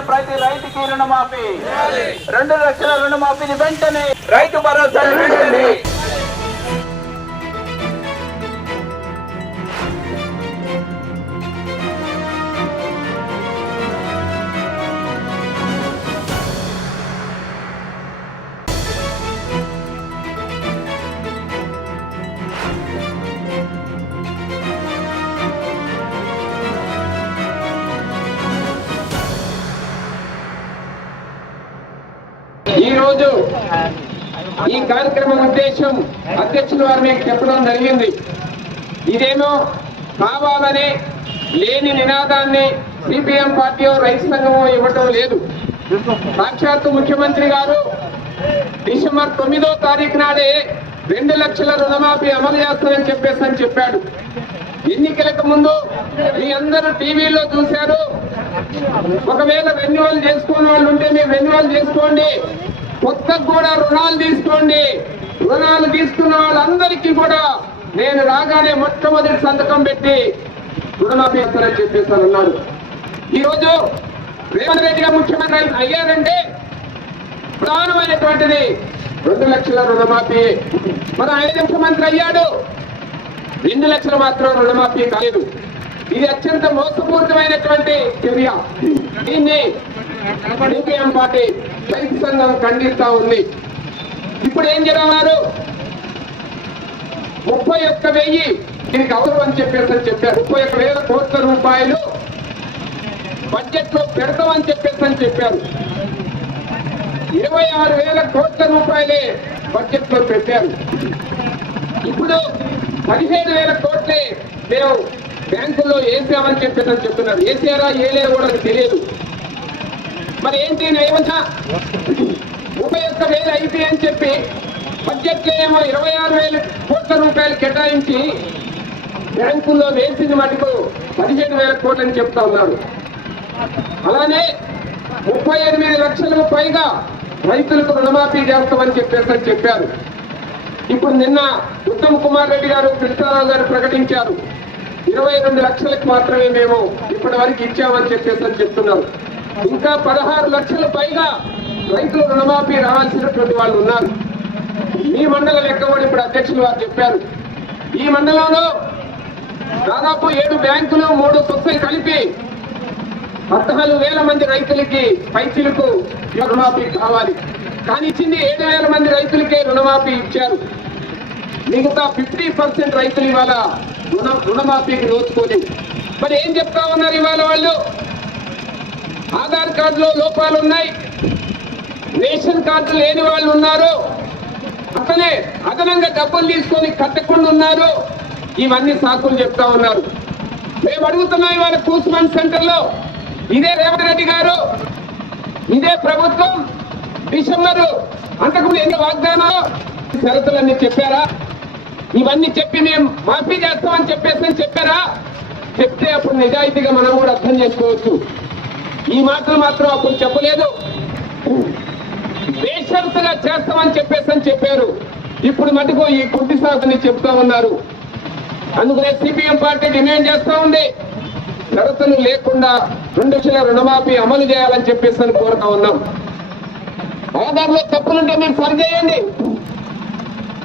ప్రతి రైతుకి రుణమాఫీ. రెండు లక్షల రుణమాఫీని వెంటనే. రైతు భరోసా వెంటనే. ఈరోజు ఈ కార్యక్రమం ఉద్దేశం అధ్యక్షుల వారు మీకు చెప్పడం జరిగింది. ఇదేమో కావాలనే లేని నినాదాన్ని సిపిఎం పార్టీ రైతు సంఘమో ఇవ్వటం లేదు. సాక్షాత్తు ముఖ్యమంత్రి గారు డిసెంబర్ తొమ్మిదో తారీఖు నాడే రెండు లక్షల రుణమాఫీ అమలు చేస్తానని చెప్పేసి అని చెప్పాడు. ఎన్నికలకు ముందు మీ అందరూ టీవీలో చూశారు. ఒకవేళ రెన్యువల్ చేసుకున్న వాళ్ళు ఉంటే మీరు రెన్యువల్ చేసుకోండి. కొత్తకు కూడా రుణాలు తీసుకోండి. రుణాలు తీసుకున్న వాళ్ళందరికీ కూడా నేను రాగానే మొట్టమొదటి సంతకం పెట్టి రుణమాఫీ ఇస్తానని చెప్పేస్తాను అన్నారు ఈరోజు రేవంత్ రెడ్డి గారు ముఖ్యమంత్రి అయ్యారంటే ప్రధానమైనటువంటిది రెండు లక్షల రుణమాఫీ. మన ఆయన ముఖ్యమంత్రి అయ్యాడు. రెండు లక్షలు మాత్రం రుణమాఫీ కాలేదు. ఇది అత్యంత మోసపూరితమైనటువంటి చర్య. దీన్ని సిపిఎం పార్టీ రైతు సంఘం ఖండిస్తా ఉంది. ఇప్పుడు ఏం జరగన్నారు ముప్పై ఒక్క వెయ్యి దీనికి అవసరం అని చెప్పేసి అని చెప్పారు. ముప్పై ఒక్క వేల కోట్ల రూపాయలు బడ్జెట్లో పెడతామని చెప్పేసి అని చెప్పారు. ఇరవై ఆరు వేల కోట్ల రూపాయలే బడ్జెట్లో పెట్టారు. ఇప్పుడు పదిహేను వేల కోట్లే మేము బ్యాంకుల్లో వేసామని చెప్పేసి చెప్తున్నారు. వేసారా ఏలేరు కూడా నాకు తెలియదు. మరి ఏంటి ఏమన్నా? ముప్పై ఒక్క వేలు అయితే అని చెప్పి బడ్జెట్లో ఏమో ఇరవై ఆరు వేల కోట్ల రూపాయలు కేటాయించి బ్యాంకుల్లో వేసిన మటుకు పదిహేడు వేల కోట్లని చెప్తా ఉన్నారు. అలానే ముప్పై ఎనిమిది లక్షలకు పైగా రైతులకు రుణమాఫీ చేస్తామని చెప్పేసి చెప్పారు. ఇప్పుడు నిన్న ఉత్తమ్ కుమార్ రెడ్డి గారు కృష్ణారావు గారు ప్రకటించారు. ఇరవై రెండు లక్షలకు మాత్రమే మేము ఇప్పటి వరకు ఇచ్చామని చెప్పేసి అని చెప్తున్నారు. ఇంకా పదహారు లక్షల పైగా రైతులు రుణమాఫీ రావాల్సినటువంటి వాళ్ళు ఉన్నారు. ఈ మండల లెక్క కూడా ఇప్పుడు అధ్యక్షులు వారు చెప్పారు. ఈ మండలంలో దాదాపు ఏడు బ్యాంకులు మూడు సొసై కలిపి పద్నాలుగు వేల మంది రైతులకి పైచిలకు రుణమాఫీ కావాలి. కానీ ఇచ్చింది ఏడు వేల మంది రైతులకే రుణమాఫీ ఇచ్చారు. మిగతా ఫిఫ్టీ పర్సెంట్ రైతులు ఇవాళ రుణ రుణమాఫీకి నోచుకొని మరి ఏం చెప్తా ఉన్నారు ఇవాళ వాళ్ళు? ఆధార్ కార్డులో లోపాలు ఉన్నాయి రేషన్ కార్డు లేని వాళ్ళు ఉన్నారు. అతనే అదనంగా డబ్బులు తీసుకొని కట్టకుండా ఉన్నారు. ఇవన్నీ సాకులు చెప్తా ఉన్నారు. మేము అడుగుతున్నాం ఇవాళ కూస్మన్ సెంటర్లో. ఇదే రేవంత్ రెడ్డి గారు ఇదే ప్రభుత్వం. డిసెంబరు అంతకుముందు ఎన్ని వాగ్దానాలు? షరతులన్నీ చెప్పారా? ఇవన్నీ చెప్పి మేము మాఫీ చేస్తామని చెప్పేసి అని చెప్పారా? చెప్తే అప్పుడు నిజాయితీగా మనం కూడా అర్థం చేసుకోవచ్చు. ఈ మాటలు మాత్రం అప్పుడు చెప్పలేదు. బేషరతుగా చేస్తామని చెప్పేసి చెప్పారు. ఇప్పుడు మటుకు ఈ కుట్టి సాగుని చెప్తా ఉన్నారు. అందుకనే సిపిఎం పార్టీ డిమాండ్ చేస్తూ ఉంది. షరతులు లేకుండా రెండు లక్షల రుణమాఫీ అమలు చేయాలని చెప్పేసి అని కోరుతా ఉన్నాం. ఆధార్లో తప్పులుంటే మీరు సరిచేయండి.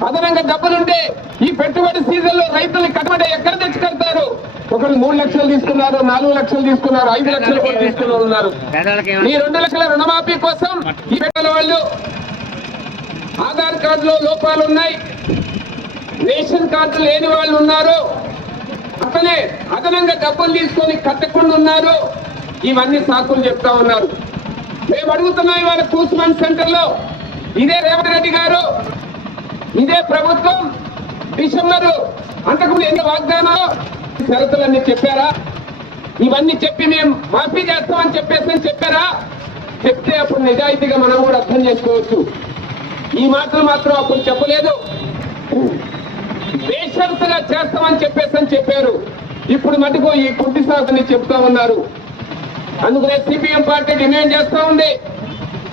అదనంగా డబ్బులుంటే ఈ పెట్టుబడి సీజన్లో రైతులు కట్టుబడి ఎక్కడ తెచ్చి కడతారు ఒకరు మూడు లక్షలు తీసుకున్నారు నాలుగు లక్షలు తీసుకున్నారు ఐదు లక్షలు కూడా తీసుకున్న వాళ్ళు ఉన్నారు ఈ రెండు లక్షల రుణమాఫీ కోసం ఈ పెట్టల వాళ్ళు ఆధార్ కార్డులో లోపాలు ఉన్నాయి రేషన్ కార్డు లేని వాళ్ళు ఉన్నారు. అతనే అదనంగా డబ్బులు తీసుకొని కట్టకుండా ఉన్నారు. ఇవన్నీ సాకులు చెప్తా ఉన్నారు. మేము అడుగుతున్నాం ఇవాళ కూస్మన్ సెంటర్లో ఇదే రేవంత్ రెడ్డి గారు. ఇదే ప్రభుత్వం డిసెంబర్ అంతకుముందు ఎన్ని వాగ్దానాలు షరతులన్నీ చెప్పారా? ఇవన్నీ చెప్పి మేము మాఫీ చేస్తామని చెప్పేసి అని చెప్పారా? చెప్తే అప్పుడు నిజాయితీగా మనం కూడా అర్థం చేసుకోవచ్చు. ఈ మాటలు మాత్రం అప్పుడు చెప్పలేదు. బేషరతుగా చేస్తామని చెప్పేసి చెప్పారు. ఇప్పుడు మటుకు ఈ కుంటి సాగుని చెప్తా ఉన్నారు. అందుకనే సిపిఎం పార్టీ డిమాండ్ చేస్తా ఉంది.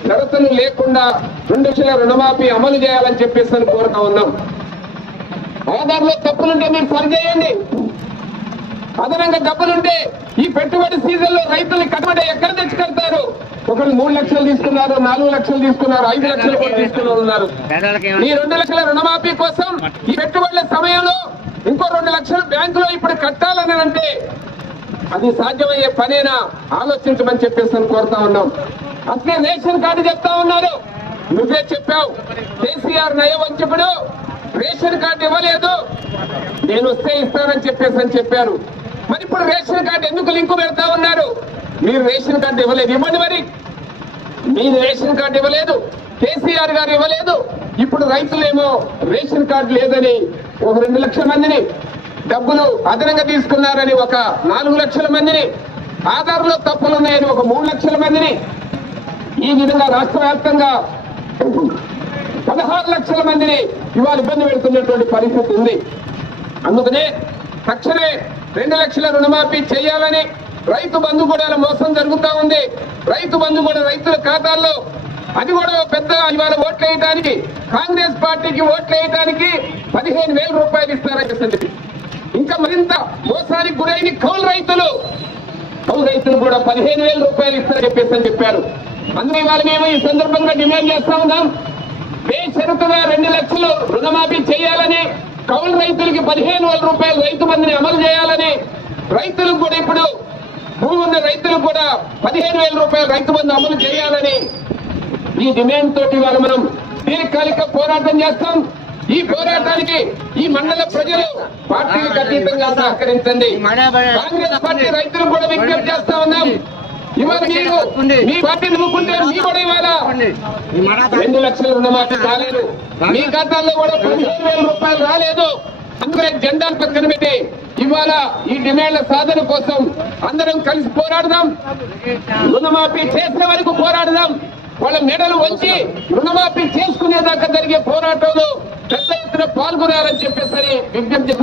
షరతులు లేకుండా రెండు లక్షల రుణమాఫీ అమలు చేయాలని చెప్పేసి అని కోరుతా ఉన్నాం. ఆధార్లో తప్పులుంటే మీరు సరి చేయండి అదనంగా డబ్బులుంటే ఈ పెట్టుబడి సీజన్లో రైతులు కట్టుబడి ఎక్కడ తెచ్చి కడతారు ఒకరు మూడు లక్షలు తీసుకున్నారు నాలుగు లక్షలు తీసుకున్నారు ఐదు లక్షలు కూడా తీసుకున్న వాళ్ళు ఉన్నారు పేదలకు ఈ రెండు లక్షల రుణమాఫీ కోసం ఈ పెట్టుబడుల సమయంలో ఇంకో రెండు లక్షలు బ్యాంకులో ఇప్పుడు కట్టాలని అంటే అది సాధ్యమయ్యే పనేనా? ఆలోచించమని చెప్పేసి కోరుతా ఉన్నాం. అసలే రేషన్ కార్డు చెప్తా ఉన్నారు. నువ్వే చెప్పావు. కేసీఆర్ నయవంచకుడు. రేషన్ కార్డు ఇవ్వలేదు. నేను వస్తే ఇస్తానని చెప్పేసి అని చెప్పారు. మరి ఇప్పుడు రేషన్ కార్డు ఎందుకు లింకు పెడతా ఉన్నారు? మీరు రేషన్ కార్డు ఇవ్వలేదు. ఇవ్వండి మరి. మీరు రేషన్ కార్డు ఇవ్వలేదు. కేసీఆర్ గారు ఇవ్వలేదు. ఇప్పుడు రైతులేమో రేషన్ కార్డు లేదని ఒక రెండు లక్షల మందిని డబ్బులు అదనంగా తీసుకున్నారని ఒక నాలుగు లక్షల మందిని ఆధార్లో తప్పులు ఉన్నాయని ఒక మూడు లక్షల మందిని ఈ విధంగా రాష్ట్ర వ్యాప్తంగా పదహారు లక్షల మందిని ఇవాళ ఇబ్బంది పెడుతున్నటువంటి పరిస్థితి ఉంది. అందుకనే తక్షణమే రెండు లక్షల రుణమాఫీ చేయాలని రైతు బంధు కూడా మోసం జరుగుతూ ఉంది. రైతు బంధు కూడా రైతుల ఖాతాల్లో అది కూడా పెద్ద ఇవాళ ఓట్లు వేయడానికి కాంగ్రెస్ పార్టీకి ఓట్లు వేయడానికి పదిహేను వేల రూపాయలు ఇస్తారని చెప్పి ఇంకా మోసానికి గురైన కౌలు రైతులు. కౌలు రైతులు కూడా పదిహేను వేల రూపాయలు ఇస్తారని చెప్పేసి అని చెప్పారు. అందుకే ఇవాళ మేము ఈ సందర్భంగా డిమాండ్ చేస్తా ఉన్నాం. బేషరతుగా రెండు లక్షలు రుణమాఫీ చేయాలని కౌలు రైతులకి పదిహేను వేల రూపాయలు రైతు బంధుని అమలు చేయాలని రైతులకు కూడా ఇప్పుడు భూమి ఉన్న రైతులకు కూడా పదిహేను వేల రూపాయలు రైతు బంధు అమలు చేయాలని ఈ డిమాండ్ తోటి ఇవాళ మనం దీర్ఘకాలిక పోరాటం చేస్తాం. ఈ పోరాటానికి ఈ మండల ప్రజలు పార్టీలకు అతీతంగా సహకరించండి. కాంగ్రెస్ పార్టీ రైతులకు కూడా విజ్ఞప్తి చేస్తా ఉన్నాం. ఇవాళ మీరు మీ పార్టీ నమ్ముకుంటే మీ కూడా ఇవాళ రెండు లక్షల రుణమాఫీ కాలేదు. మీ ఖాతాల్లో కూడా పదిహేను వేల రూపాయలు రాలేదు. అందుకే జెండాలు పక్కన పెట్టి ఇవాళ ఈ డిమాండ్ల సాధన కోసం అందరం కలిసి పోరాడదాం. రుణమాఫీ చేసే వరకు పోరాడదాం. వాళ్ళ మెడలు వంచి రుణమాఫీ చేసుకునేదాకా జరిగే పోరాటంలో పెద్ద ఎత్తున పాల్గొనాలని చెప్పేసి విజ్ఞప్తి